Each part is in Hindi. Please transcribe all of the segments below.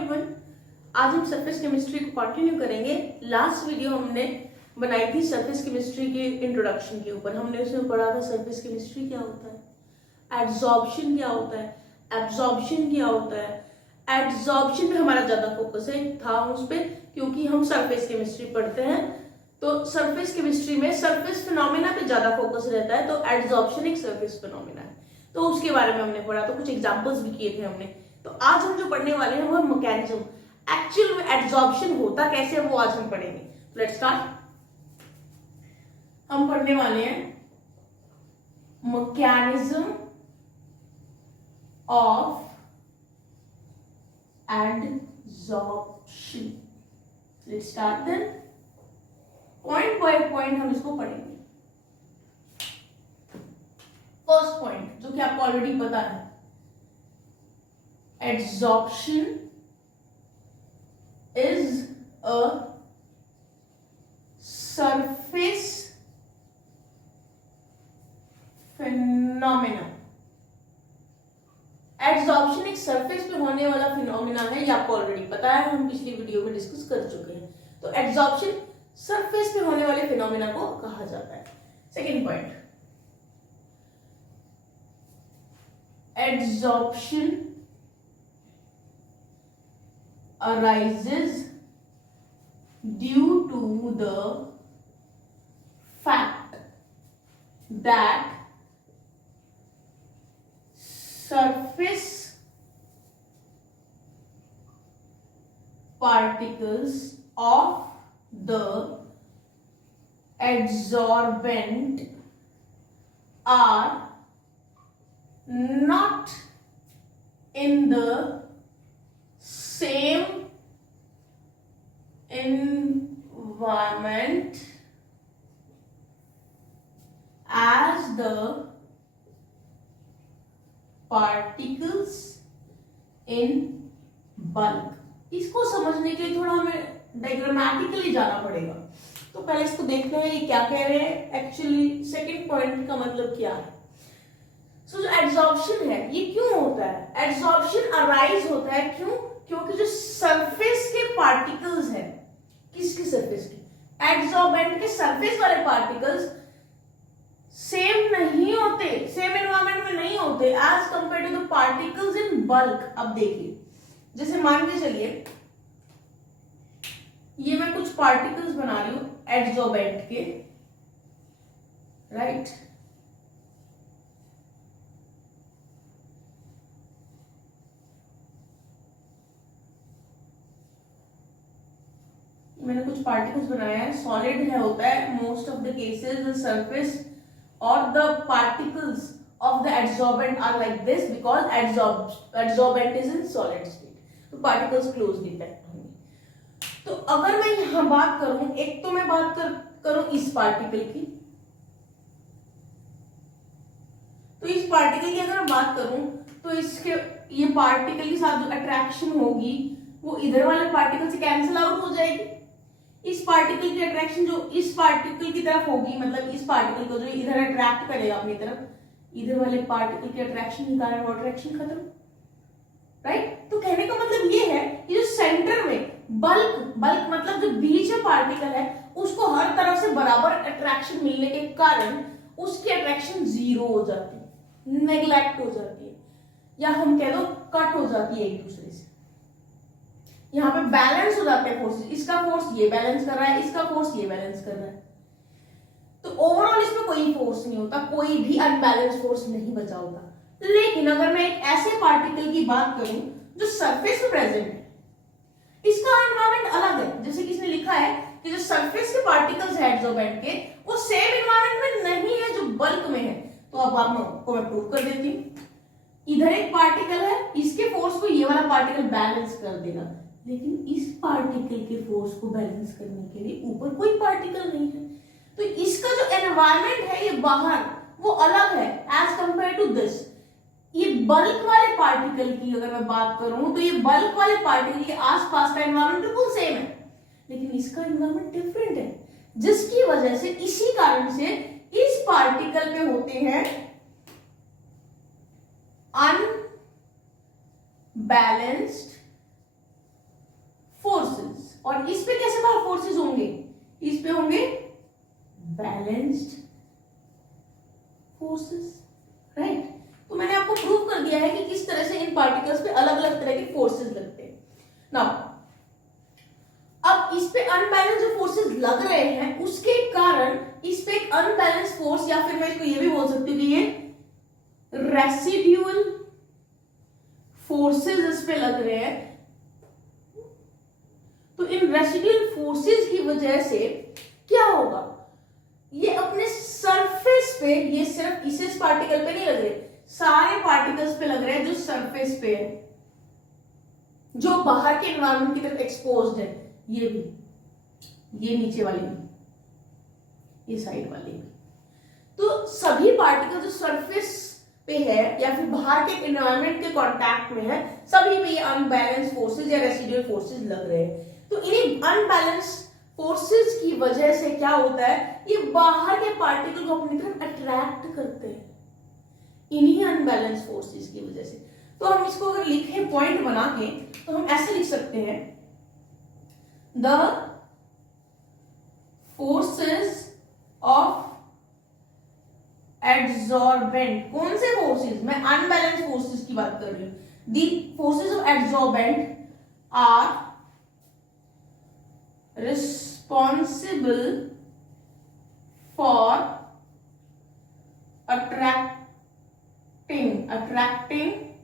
एवरीवन, आज हम सरफेस केमिस्ट्री को कंटिन्यू करेंगे। लास्ट वीडियो हमने बनाई थी सरफेस केमिस्ट्री के इंट्रोडक्शन के ऊपर। हमने उसमें पढ़ा था सरफेस केमिस्ट्री क्या होता है, एड्सॉर्प्शन क्या होता है, एब्जॉर्प्शन क्या होता है। एड्सॉर्प्शन पे हमारा ज्यादा फोकस था उस पर, क्योंकि हम सरफेस केमिस्ट्री पढ़ते हैं तो सरफेस केमिस्ट्री में सरफेस फिनोमेना पे ज्यादा फोकस रहता है। तो एड्सॉर्प्शन एक सरफेस फिनोमेना है, तो उसके बारे में हमने पढ़ा, तो कुछ एग्जांपल्स भी किए थे हमने। तो आज हम जो पढ़ने वाले हैं वो है मैकेनिज्म। एक्चुअल में एड्सॉर्प्शन होता कैसे है वो आज हम पढ़ेंगे। Let's start. हम पढ़ने वाले हैं mechanism of adsorption. Let's start then, point by point हम इसको पढ़ेंगे। फर्स्ट पॉइंट जो कि आपको ऑलरेडी पता है, adsorption is a surface phenomena। Adsorption एक सरफेस पे होने वाला फिनोमेना है, ये आपको ऑलरेडी पता है, हम पिछली वीडियो में डिस्कस कर चुके हैं। तो एड्सॉर्प्शन सरफेस पे होने वाले फिनोमेना को कहा जाता है। Second point, adsorption arises due to the fact that surface particles of the adsorbent are not in the same environment as the particles in bulk। इसको समझने के लिए थोड़ा हमें डायग्रामेटिकली जाना पड़ेगा। तो पहले इसको देखते हैं ये क्या कह रहे हैं। एक्चुअली सेकंड पॉइंट का मतलब क्या है। जो एड्सॉर्प्शन है ये क्यों होता है? एड्सॉर्प्शन अराइज होता है क्यों? क्योंकि जो सरफेस के पार्टिकल्स हैं, किसकी सरफेस की, एड्सॉर्बेंट के सरफेस वाले पार्टिकल्स सेम नहीं होते, सेम एनवायरनमेंट में नहीं होते as compared to the particles in bulk. अब देखिए, जैसे मान के चलिए ये मैं कुछ पार्टिकल्स बना रही हूं एड्सॉर्बेंट के, राइट। मैंने कुछ पार्टिकल्स बनाया है, सॉलिड है होता है most of the cases the surface और the particles of the adsorbent are like this because adsorbent is in solid state, तो पार्टिकल्स क्लोजली पैक्ड होंगे। तो अगर मैं यहां बात करूं, एक तो मैं बात करूं इस पार्टिकल की, तो इस पार्टिकल की अगर मैं बात करूं तो इसके ये पार्टिकल के साथ जो अट्रैक्शन होगी वो इधर वाले पार्टिकल से कैंसिल आउट हो जाएगी। इस पार्टिकल की अट्रैक्शन जो इस पार्टिकल की तरफ होगी, मतलब इस पार्टिकल को जो इधर अट्रैक्ट करेगा अपनी तरफ, इधर वाले पार्टिकल की अट्रैक्शन के कारण वो अट्रैक्शन खत्म, राइट। तो कहने का मतलब ये है कि जो सेंटर में बल्क मतलब जो बीच में पार्टिकल है उसको हर तरफ से बराबर अट्रैक्शन मिलने के कारण उसकी अट्रैक्शन जीरो हो जाती है, नेग्लेक्ट हो जाती है, या हम कह दो कट हो जाती है एक दूसरे से। यहाँ पे बैलेंस हो जाते हैं फोर्सेस, इसका फोर्स ये बैलेंस कर रहा है, इसका फोर्स ये बैलेंस कर रहा है। तो ओवरऑल इसमें कोई फोर्स नहीं होता, कोई भी अनबैलेंस फोर्स नहीं बचा होता। लेकिन अगर मैं एक ऐसे पार्टिकल की बात करूं जो सरफेस पे प्रेजेंट है, इसका एनवायरनमेंट अलग है। जैसे कि इसने लिखा है कि जो सरफेस के पार्टिकल्स है एड्सॉर्बेंट के, वो सेम एनवायरनमेंट में नहीं है जो बल्क में है। तो अब आपको मैं प्रूव कर देती हूँ। इधर एक पार्टिकल है, इसके फोर्स को ये वाला पार्टिकल बैलेंस कर देगा, लेकिन इस पार्टिकल के फोर्स को बैलेंस करने के लिए ऊपर कोई पार्टिकल नहीं है। तो इसका जो एनवायरनमेंट है ये बाहर वो अलग है एज कंपेयर टू दिस। ये बल्क वाले पार्टिकल की अगर मैं बात करूं तो ये बल्क वाले पार्टिकल के आसपास का एनवायरनमेंट बिल्कुल सेम है, लेकिन इसका एनवायरनमेंट डिफरेंट है, जिसकी वजह से इसी कारण से इस पार्टिकल पे होते हैं अनबैलेंस्ड फोर्सेस, और इस पे कैसे फोर्सेस होंगे, इस पे होंगे बैलेंस्ड फोर्सेस, राइट। तो मैंने आपको प्रूव कर दिया है कि किस तरह से इन पार्टिकल्स पे अलग अलग तरह के फोर्सेस लगते हैं। नाउ अब इस पे अनबैलेंस जो फोर्सेस लग रहे हैं उसके कारण इस पे एक अनबैलेंस फोर्स, या फिर मैं इसको ये भी बोल सकती हूँ कि ये रेसिड्यूअल फोर्सेस इस पे लग रहे हैं। तो इन रेसिड्यूअल फोर्सेस की वजह से क्या होगा, ये अपने सरफेस पे, ये सिर्फ इस पार्टिकल पे नहीं लग रहे, सारे पार्टिकल्स पे लग रहे हैं जो सरफेस पे है, जो बाहर के एनवायरनमेंट की तरफ एक्सपोज्ड है, ये भी, ये नीचे वाली भी, ये साइड वाली भी। तो सभी पार्टिकल जो सरफेस पे है या फिर बाहर के एनवायरनमेंट के कांटेक्ट में है, सभी में ये अनबैलेंस फोर्सेस या रेसिडुअल फोर्सेस लग रहे हैं। तो इन्हीं अनबैलेंस फोर्सेस की वजह से क्या होता है, ये बाहर के पार्टिकल को अपनी तरफ अट्रैक्ट करते हैं, इन्हीं अनबैलेंस फोर्सेस की वजह से। तो हम इसको अगर लिखे पॉइंट बना के, तो हम ऐसे लिख सकते हैं, द फोर्सेस ऑफ एड्सॉर्बेंट। कौन से फोर्सेस, मैं अनबैलेंस फोर्सेस की बात कर रही हूं। The forces of adsorbent are responsible for attracting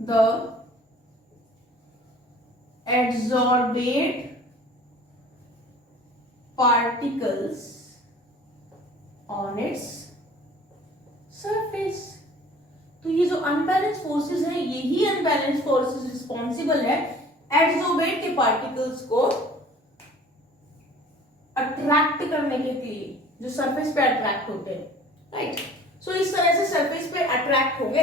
the adsorbate particles on its surface। तो ये जो अनबैलेंस फोर्सेस है, यही अनबैलेंस फोर्सेस रिस्पॉन्सिबल है एड्सॉर्बेट के पार्टिकल्स को अट्रैक्ट करने के लिए, जो सरफेस पे अट्रैक्ट होते हैं, राइट। सो इस तरह से सरफेस पे अट्रैक्ट होंगे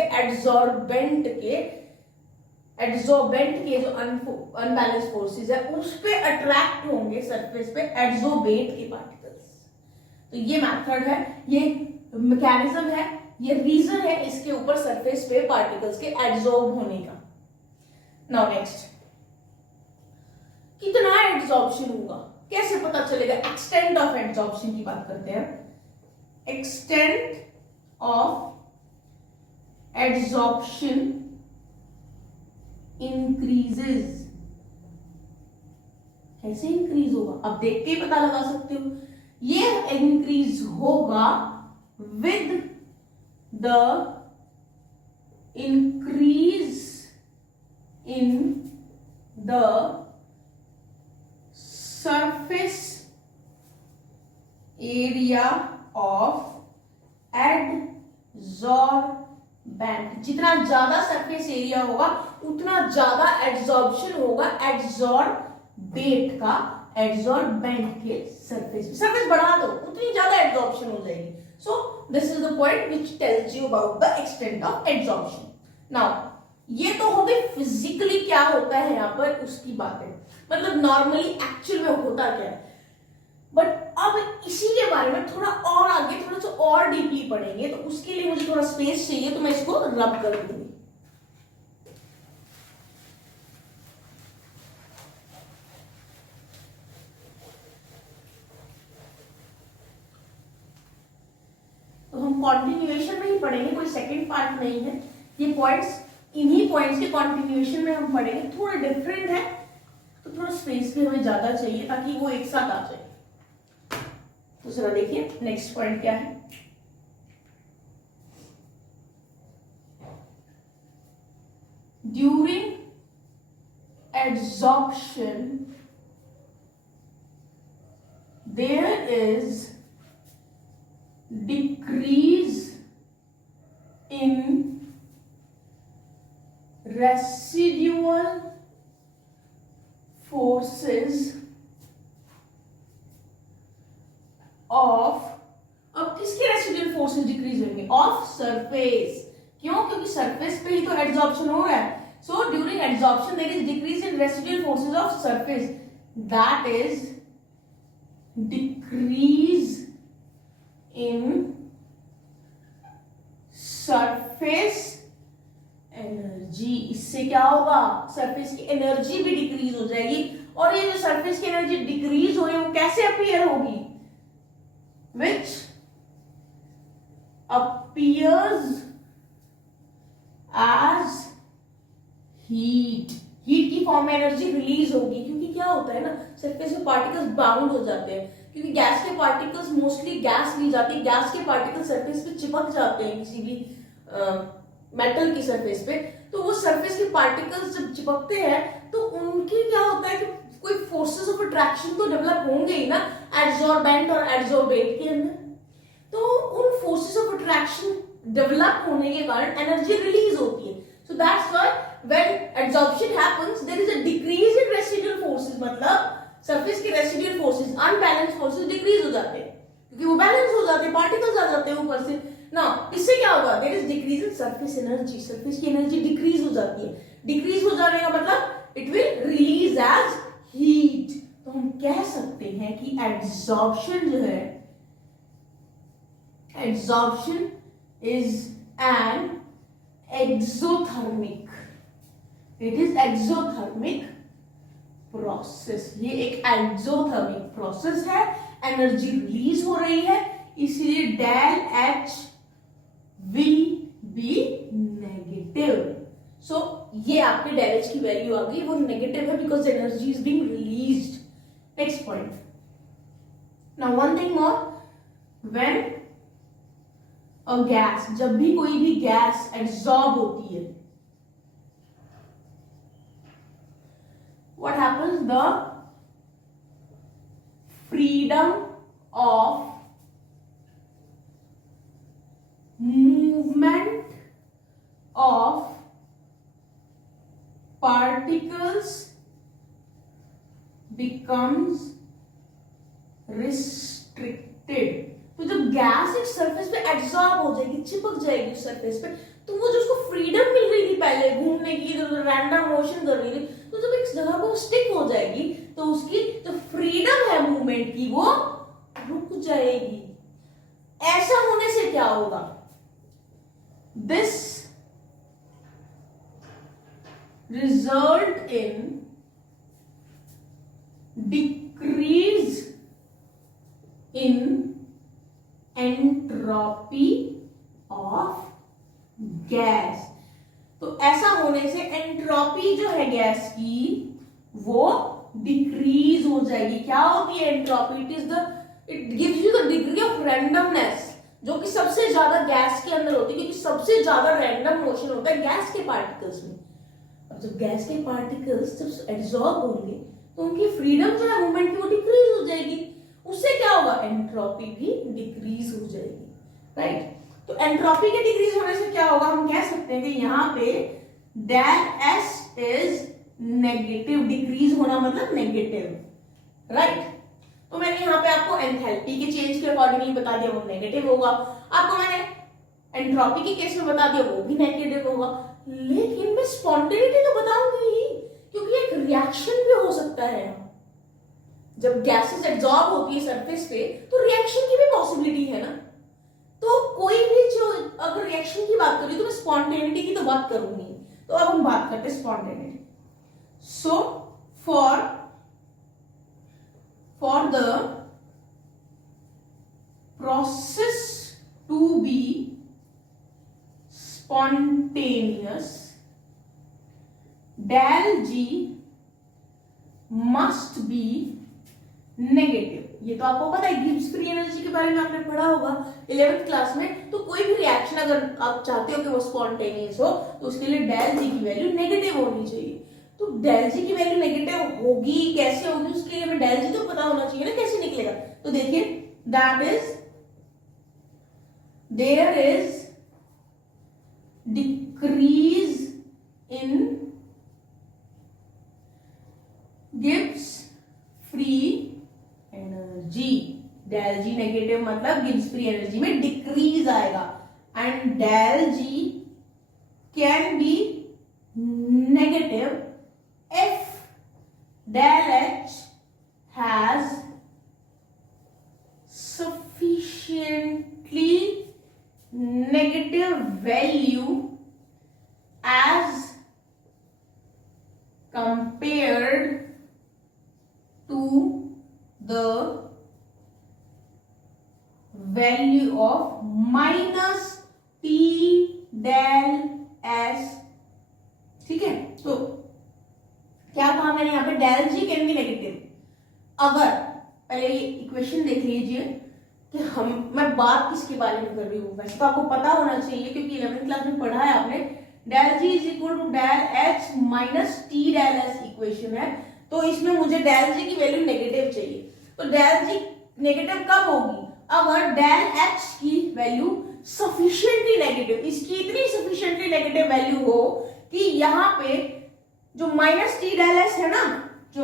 एड्सॉर्बेंट के जो अनबैलेंस फोर्सेस है उस पे अट्रैक्ट होंगे सरफेस पे एड्सॉर्बेट के पार्टिकल्स। तो ये मेथड है, ये मैकेनिज्म है, ये रीजन है इसके ऊपर सरफेस पे पार्टिकल्स के एड्सॉर्ब होने का। नाउ नेक्स्ट, कितना एड्सॉर्प्शन होगा, कैसे पता चलेगा, एक्सटेंट ऑफ एड्सॉर्प्शन की बात करते हैं। Extent of adsorption increases. कैसे इंक्रीज होगा, अब देख के ही पता लगा सकते हो। ये इंक्रीज होगा with the increase in the surface area of adsorbent. जितना ज्यादा सरफेस एरिया होगा उतना ज्यादा एड्सॉर्प्शन होगा एड्सॉर्बेट का, एड्सॉर्बेंट के सरफेस बढ़ा दो उतनी ज्यादा एड्सॉर्प्शन हो जाएगी। So this is the point which tells you about the extent of adsorption. Now ये तो हो गई फिजिकली क्या होता है यहाँ पर उसकी बात है, मतलब नॉर्मली एक्चुअल में होता क्या है। बट अब इसी के बारे में थोड़ा और आगे, थोड़ा सा और डीपली पढ़ेंगे, तो उसके लिए मुझे थोड़ा स्पेस चाहिए, तो मैं इसको रब कर दूंगी। तो हम कॉन्टिन्यूएशन में ही पढ़ेंगे, कोई सेकंड पार्ट नहीं है। ये पॉइंट्स, इन्हीं पॉइंट्स के कॉन्टिन्यूएशन में हम पढ़ेंगे। थोड़ा डिफरेंट है तो थोड़ा स्पेस भी हमें ज्यादा चाहिए ताकि वो एक साथ आ जाए। तो जरा देखिए नेक्स्ट पॉइंट क्या है। During adsorption there is decrease in residual forces of, अब किसके रेसिडुअल फोर्सेस डिक्रीज होंगे, ऑफ सरफेस। क्यों, क्योंकि सरफेस पे ही तो एड्सॉर्प्शन हो रहा है। So during adsorption there is decrease in residual forces of surface, that is decrease in surface energy. इससे क्या होगा, सरफेस की एनर्जी भी डिक्रीज हो जाएगी। और ये जो सरफेस की एनर्जी डिक्रीज हो रही है वो कैसे अपीयर होगी, विच अपीयर्स एज हीट। हीट की फॉर्म में एनर्जी रिलीज होगी, क्योंकि क्या होता है ना, सरफेस में पार्टिकल्स बाउंड हो जाते हैं, क्योंकि गैस के पार्टिकल्स मोस्टली गैस ली जाती है, गैस के पार्टिकल्स सरफेस पे चिपक जाते हैं किसी भी मेटल की सरफेस पे। तो वो सरफेस के पार्टिकल्स जब चिपकते हैं तो उनकी क्या होता है कि कोई फोर्सेस ऑफ अट्रैक्शन तो डेवलप होंगे ही ना, एड्सॉर्बेंट और एड्सॉर्बेट के अंदर। तो उन फोर्सेस ऑफ अट्रैक्शन डेवलप होने के कारण एनर्जी रिलीज होती है। So that's why when adsorption happens there is a decrease in residual forces, मतलब सरफेस के residual forces, unbalance forces decrease हो जाते हैं, क्योंकि वो बैलेंस हो जाते हैं, पार्टिकल्स आ जाते हैं ऊपर से ना। इससे क्या होगा, there is decrease in surface energy, surface की एनर्जी डिक्रीज हो जाती है। डिक्रीज हो जाने का मतलब it will release as heat. तो हम कह सकते हैं कि एड्सॉर्प्शन जो है, adsorption is an exothermic, it is exothermic process. ये एक एक्सोथर्मिक प्रोसेस है, एनर्जी रिलीज हो रही है, इसलिए del H will be negative. So ये आपके डेल एच की वैल्यू आ गई, वो नेगेटिव है because energy is being released. Next point, now one thing more, when a gas, जब भी कोई भी गैस एब्सॉर्ब होती है, what happens, the freedom of movement of particles becomes restricted। तो जब गैस एक सरफेस पे एब्सॉर्ब हो जाएगी, चिपक जाएगी उस सरफेस पे, तो वो जो उसको फ्रीडम मिल रही थी पहले घूमने की, रैंडम मोशन कर रही थी, तो जब एक जगह पर स्टिक हो जाएगी तो उसकी जो फ्रीडम है मूवमेंट की वो रुक जाएगी। ऐसा होने से क्या होगा, this result in decrease in entropy of gas. तो ऐसा होने से एंट्रोपी जो है गैस की वो डिक्रीज हो जाएगी। क्या होती है entropy, it gives you the degree of randomness, जो कि सबसे ज्यादा गैस के अंदर होती है, क्योंकि सबसे ज्यादा रैंडम मोशन होता है गैस के पार्टिकल्स में। अब जब गैस के पार्टिकल्स जब एब्सॉर्ब होंगे तो उनकी फ्रीडम जो है मूवमेंट की वो डिक्रीज हो जाएगी। उससे क्या होगा, एंट्रोपी भी डिक्रीज हो जाएगी, राइट। तो एंट्रोपी के डिक्रीज होने से क्या होगा, हम कह सकते हैं कि यहाँ पे del S is negative, decrease होना मतलब नेगेटिव, राइट। तो मैंने यहाँ पे आपको एंथैल्पी के चेंज के अकॉर्डिंगली बता दिया, वो नेगेटिव होगा। आपको मैंने एंट्रोपी के केस में बता दिया, वो भी नेगेटिव होगा। लेकिन मैं स्पॉन्टेनिटी तो बताऊंगी ही, क्योंकि एक रिएक्शन भी हो सकता है। जब गैसेस एब्सॉर्ब होती है सरफेस पे तो रिएक्शन की भी पॉसिबिलिटी है ना। तो कोई भी जो अगर रिएक्शन की बात करी तो मैं स्पॉन्टेनिटी की तो बात करूंगी। तो अब हम बात करते हैं spontaneity. So for the process to be spontaneous, del G must be negative. ये तो आपको पता है, गिब्स फ्री एनर्जी के बारे में आपने पढ़ा होगा 11th क्लास में। तो कोई भी रिएक्शन अगर आप चाहते हो कि वो स्पॉन्टेनियस हो तो उसके लिए डेल जी की वैल्यू नेगेटिव होनी चाहिए। तो डेल जी की वैल्यू नेगेटिव होगी, कैसे होगी, उसके लिए हमें डेल जी तो पता होना चाहिए ना, कैसे निकलेगा। तो देखिए, that is there is decrease in Gibbs free energy. Del G negative मतलब गिब्स फ्री एनर्जी में डिक्रीज आएगा, and del G can be negative if del H has sufficiently negative value as compared to the value of minus t del s। ठीक है, तो क्या कहा मैंने यहाँ पे, del G can be negative. अगर पहले ये इक्वेशन देख लीजिए कि मैं बात किसके बारे में कर रही हूँ। वैसे तो आपको पता होना चाहिए क्योंकि 11th क्लास में पढ़ा है आपने, del G is equal to del H minus T del S equation है। तो इसमें मुझे डेल जी की वैल्यू नेगेटिव चाहिए। तो डेल जी नेगेटिव कब होगी, अगर डेल एच की वैल्यू सफिशिएंटली नेगेटिव, इसकी इतनी सफिशिएंटली नेगेटिव वैल्यू हो कि यहाँ पे जो माइनस टी डेल एस है ना, जो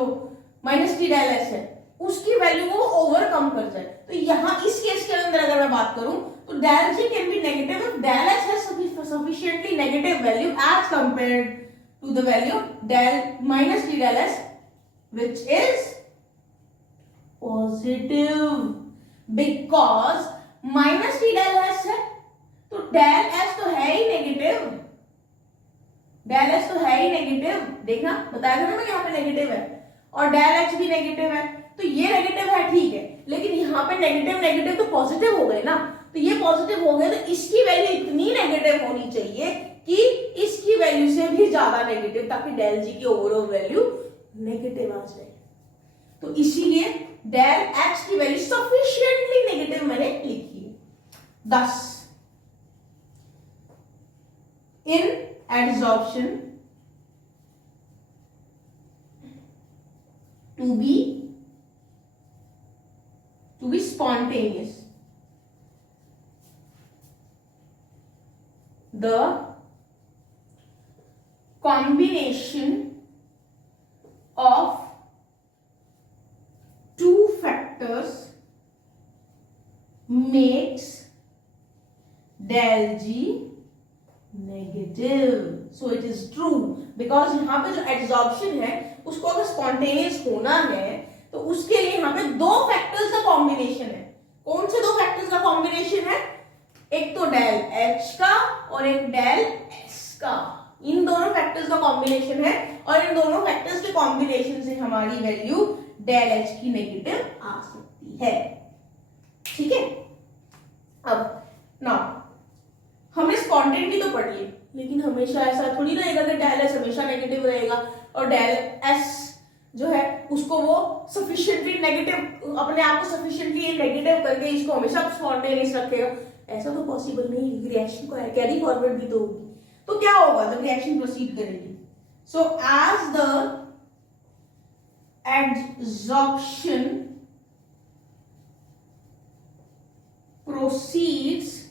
माइनस टी डेल एस है उसकी वैल्यू को ओवरकम कर जाए। तो यहाँ इस केस के अंदर अगर मैं बात करूं तो del G can be negative if del H has sufficiently negative value as compared to the value del minus t del s which is positive, because minus t del s है तो del s तो है ही नेगेटिव, del s तो है ही नेगेटिव। देखना बताया था ना मैं, यहाँ पे नेगेटिव है और del h भी नेगेटिव है, तो ये नेगेटिव है ठीक है, लेकिन यहाँ पे नेगेटिव नेगेटिव तो पॉजिटिव हो गए ना, तो ये पॉजिटिव हो गए तो इसकी वैल्यू इतनी नेगेटिव होनी चाहिए कि इसकी वैल्यू से भी ज्यादा नेगेटिव, ताकि डेल जी की ओवरऑल वैल्यू नेगेटिव आ जाए। तो इसीलिए डेल एच की वैल्यू सफिशिएंटली नेगेटिव मैंने लिखी है। thus in adsorption to be spontaneous, the combination of two factors makes del g negative. So it is true, because यहाँ पे जो एड्सॉर्प्शन है उसको अगर स्पॉन्टेनियस होना है तो उसके लिए यहाँ पे दो फैक्टर्स का कॉम्बिनेशन है। कौन से दो फैक्टर्स का कॉम्बिनेशन है, एक तो डेल एच का और एक डेल एस का। इन दोनों फैक्टर्स का कॉम्बिनेशन है और इन दोनों फैक्टर्स के कॉम्बिनेशन से हमारी वैल्यू डेल एच की नेगेटिव आ सकती है। ठीक है, अब नाउ हमने स्पॉन्टेनिटी तो पढ़ ली, लेकिन हमेशा ऐसा थोड़ी रहेगा कि डेल एस हमेशा नेगेटिव रहेगा और डेल एस जो है उसको वो सफिशिएंटली नेगेटिव, अपने आप को सफिशिएंटली नेगेटिव करके इसको हमेशा स्पॉन्टेनियस रखेगा। ऐसा तो पॉसिबल नहीं, रिएक्शन को कैरी फॉरवर्ड भी तो होगी। तो क्या होगा जब रिएक्शन प्रोसीड करेगी, so as the adsorption proceeds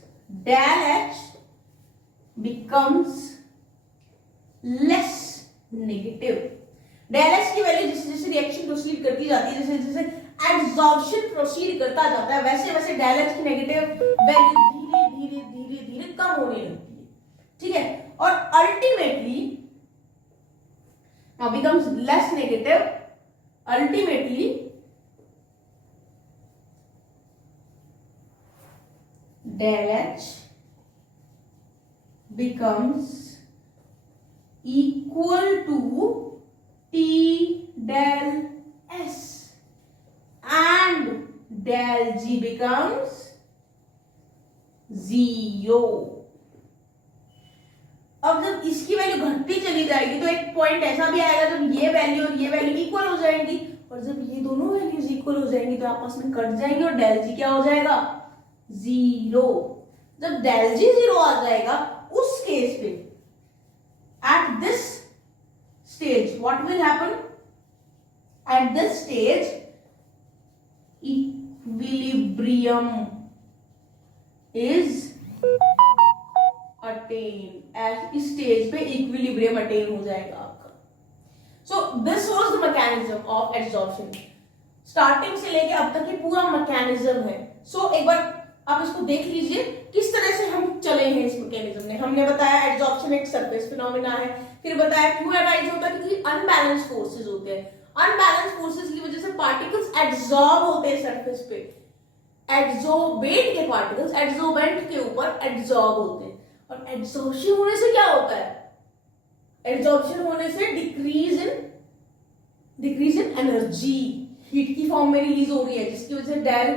del h becomes less negative। del h की वैल्यू जैसे जैसे रिएक्शन प्रोसीड करती जाती है, जैसे जैसे एडसॉर्प्शन प्रोसीड करता जाता है, वैसे वैसे del h की नेगेटिव वैल्यू धीरे धीरे धीरे धीरे कम होने लगती है। ठीक है, और ultimately now becomes less negative, ultimately del h becomes equal to t del s and del g becomes 0। अब जब इसकी वैल्यू घटती चली जाएगी तो एक पॉइंट ऐसा भी आएगा जब ये वैल्यू और ये वैल्यू इक्वल हो जाएंगी, और जब ये दोनों वैल्यूज इक्वल हो जाएंगी तो आपस में कट जाएंगी और डेल जी क्या हो जाएगा, 0। जब डेल जी 0 आ जाएगा उस केस पे at this stage what will happen, at this stage equilibrium is attain. एट इस स्टेज पे इक्विलिब्रियम अटेन हो जाएगा आपका। So this was the mechanism of adsorption. Starting से लेके अब तक ये पूरा मैकेनिज्म है। सो एक बार आप इसको देख लीजिए किस तरह से हम चले हैं इस मैकेनिज्म में। हमने बताया एडसॉर्प्शन एक सरफेस फिनोमेना है, फिर बताया क्यों अराइज होता है, क्योंकि अनबैलेंस फोर्सेस होते हैं। अनबैलेंस फोर्सेस की वजह से पार्टिकल्स एड्सॉर्ब होते हैं सरफेस पे। एड्सॉर्बेंट के पार्टिकल्स एड्सॉर्बेंट के ऊपर एड्सॉर्ब होते हैं, और एड्सॉर्प्शन होने से क्या होता है, एड्सॉर्प्शन होने से decrease in decrease in energy, heat की फॉर्म में रिलीज हो रही है, जिसकी वजह से डेल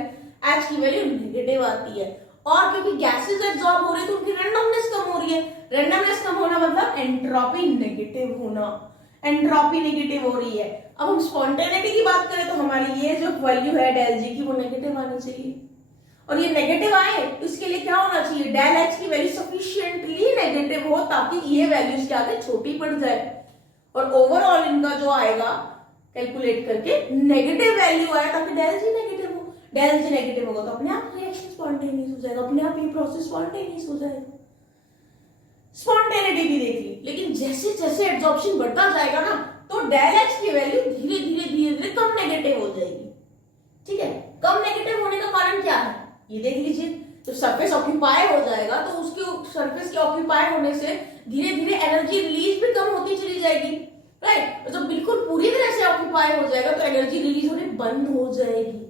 एच की वैल्यू नेगेटिव आती है। और क्योंकि गैसेस एब्जॉर्ब हो रही है तो उनकी रैंडमनेस कम हो रही है। रैंडमनेस कम होना मतलब एंट्रोपी नेगेटिव होना, एंट्रोपी नेगेटिव हो रही है। अब हम स्पॉन्टेनिटी की बात करें तो हमारी ये जो वैल्यू है डेल जी की वो नेगेटिव आनी चाहिए, और ये नेगेटिव आए तो इसके लिए क्या होना चाहिए, डेल एच की वैल्यू सफिशिएंटली नेगेटिव हो ताकि ये वैल्यू इसके आगे छोटी पड़ जाए, और ओवरऑल इनका जो आएगा कैलकुलेट करके नेगेटिव वैल्यू आए ताकि डेल जी नेगेटिव हो। डेल जी नेगेटिव होगा तो अपने आप रिएक्शन स्पॉन्टेनियस हो जाएगा, अपने आप ये प्रोसेस स्पॉन्टेनियस हो जाएगा। स्पॉन्टेनिटी भी देख ली, लेकिन जैसे जैसे एब्जॉर्प्शन बढ़ता जाएगा ना तो डेल एच की वैल्यू धीरे धीरे कम नेगेटिव हो जाएगी। ठीक है, कम नेगेटिव होने का कारण क्या है ये देख लीजिए। तो सरफेस ऑक्यूपाई हो जाएगा तो उसके सरफेस के ऑक्यूपाई होने से धीरे धीरे एनर्जी रिलीज भी कम होती चली जाएगी, राइट। जब बिल्कुल पूरी तरह से ऑक्यूपाई हो जाएगा तो एनर्जी रिलीज होने बंद हो जाएगी।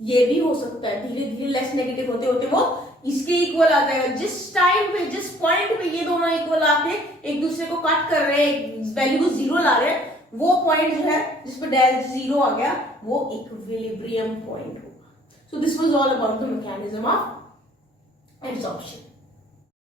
ये भी हो सकता है, धीरे धीरे लेस नेगेटिव होते होते वो इसके इक्वल आ जाएगा। जिस टाइम पे, जिस पॉइंट पे ये दोनों इक्वल आके एक दूसरे को कट कर रहे हैं, वैल्यू को जीरो ला रहे हैं, वो पॉइंट जो है जिस पे डेल जीरो आ गया वो इक्विलिब्रियम पॉइंट होगा। सो this was all about the mechanism of absorption.